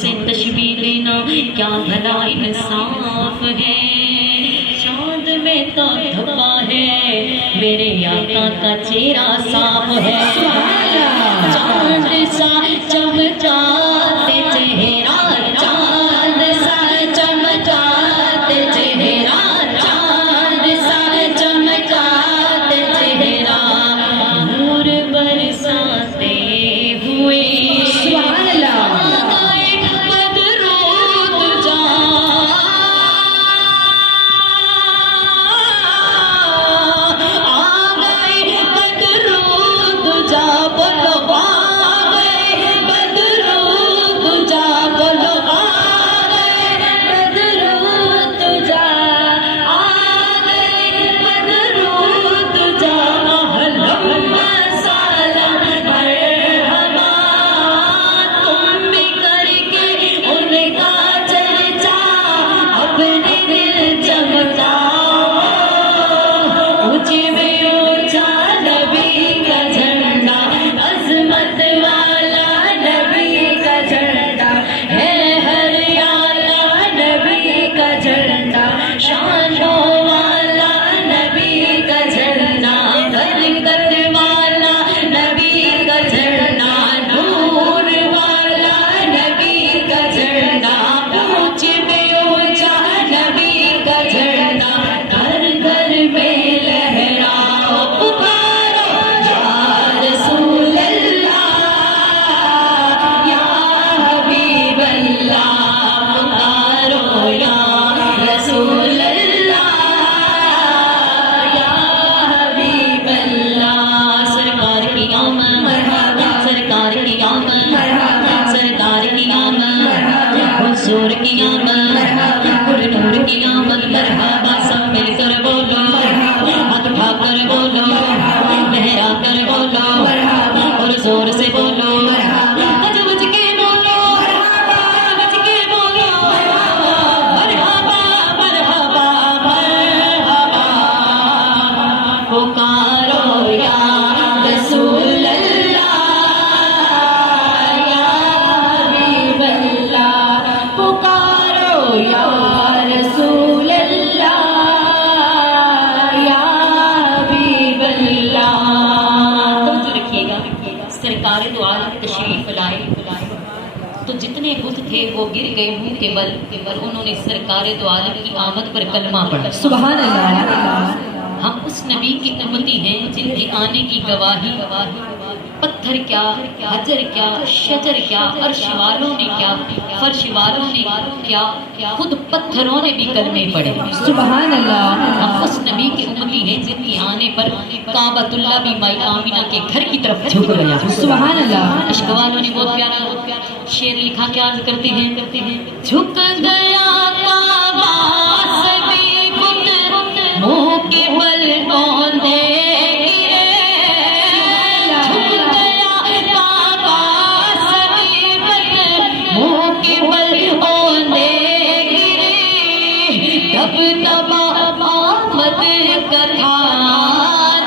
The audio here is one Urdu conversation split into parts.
سے تشبیہ لینا کیا بھلا انصاف ہے. چاند میں تو دھبا ہے میرے آقا کا چہرہ صاف ہے. چاند سا چمکاتے چہرہ چاند سا چمکاتے چہرہ چاند سا چمکاتے چہرہ نور برساتے ہوئے اور زور سے بولو گج بج کے بولو گج کے بولو مرحبا مرحبا مرحبا پکارو یا رسول اللہ یا حبیب اللہ پکارو یا رسول اللہ یا حبیب اللہ توجہ رکھیے گا سرکار دو عالم تشریف لائے تو جتنے بت تھے وہ گر گئے منہ کے بل انہوں نے سرکار دو عالم کی آمد پر کلمہ پڑھا سبحان اللہ ہم اس نبی کی امتی ہیں جن کے آنے کی گواہی پتھر کیا حجر کیا شجر کیا عرش والوں نے کیا فرش والوں نے کیا خود پتھروں نے بھی کلمے پڑھے سبحان اللہ ہم اس نبی کی امتی ہیں جن کے آنے پر کعبۃ اللہ بھی مائی آمینہ کے گھر کی طرف جھک گیا سبحان اللہ عشق والوں نے بہت پیارا شعر لکھا کیا عرض کرتے ہیں جھک گیا کعبہ سبھی بت منہ کے بل اوندے گرے جھک گیا کعبہ سبھی بت منہ کے بل اوندے گرے دب دبا آمد کتھا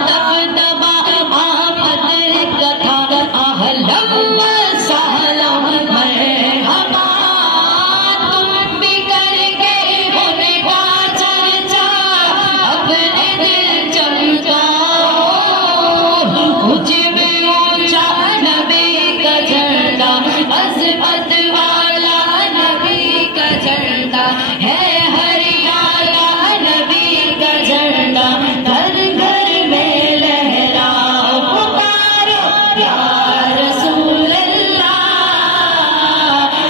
دب دبا آمد کتھا اہلا سہلا مرحبا تم بھی کر کے ان کا چرچا اپنے دل چمکاؤ کچھ بھی اونچا نبی کا جھنڈا عظمت والا نبی کا جھنڈا ہے ہریانہ نبی کا جھنڈا گھر گھر میں لہراؤ پکارو یا رسول اللہ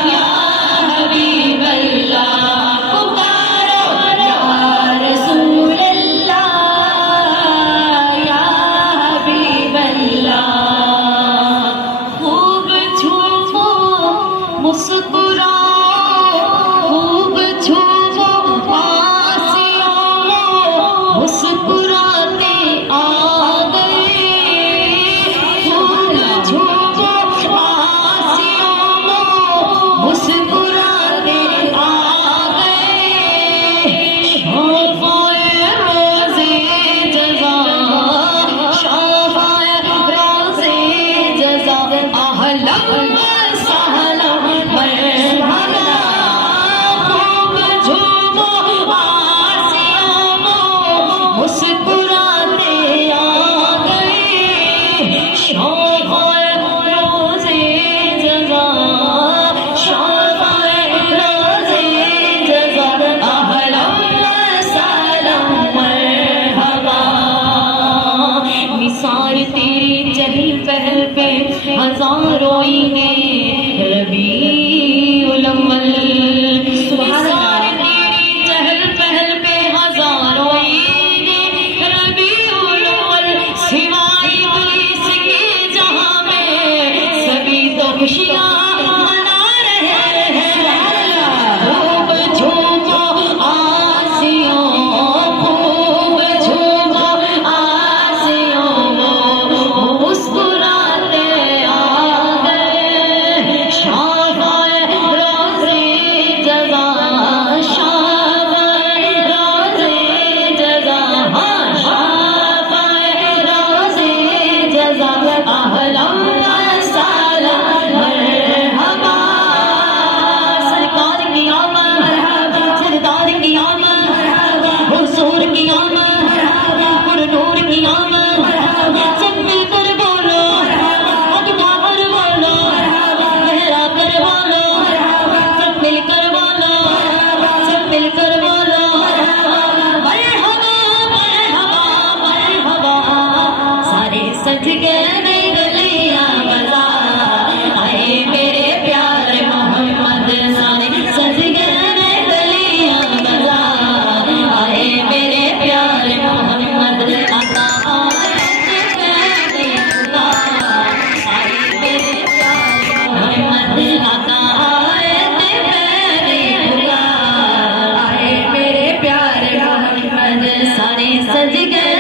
یا حبیب اللہ پکارو یا رسول اللہ یا حبیب اللہ خوب جھومو مسکراؤ خوب جھومو آسیوں مسکراتے آ گئے خوب جھومو آسیوں مسکراتے آ گئے شافائے روزے جزا شافائے روزے جزا اہلا سہلا مرحبا خوب جھومو آسیوں مسکراتے آ گئے شافائے روزے جزا شافائے روزے جزا اہلا سہلا مرحبا نثار تیری چہل پہل پہ ہزاروں عیدیں ربیع الاول نثار تیری چہل پہل پہ ہزاروں عیدیں ربیع الاول سوائے ابلیس کے جہاں میں سبھی تو خوشیاں منا رہے ہیں خوب جھومو آسیوں خوب جھومو آسیوں مسکراتے آ گئے شافائے روزے جزا شافائے روزے جزا ہاں شافائے روزے جزا اہلا سہلا مرحبا سرکار کی آمد سردار کی آمد حضور کی آمد پر نور کی آمد سب مل کر بولو اٹھا کر بولو لہرا کر بولو سب مل کر بولو سب مل کر بولو مرحبا مرحبا مرحبا سارے سج گئے گلیاں بازار آئے میرے پیارے محمد سارے سج گئے گلیاں بازار آئے میرے پیارے محمد آقا آئے میرے پیارے محمد آقا آئے میرے پیارے محمد سارے سج گئے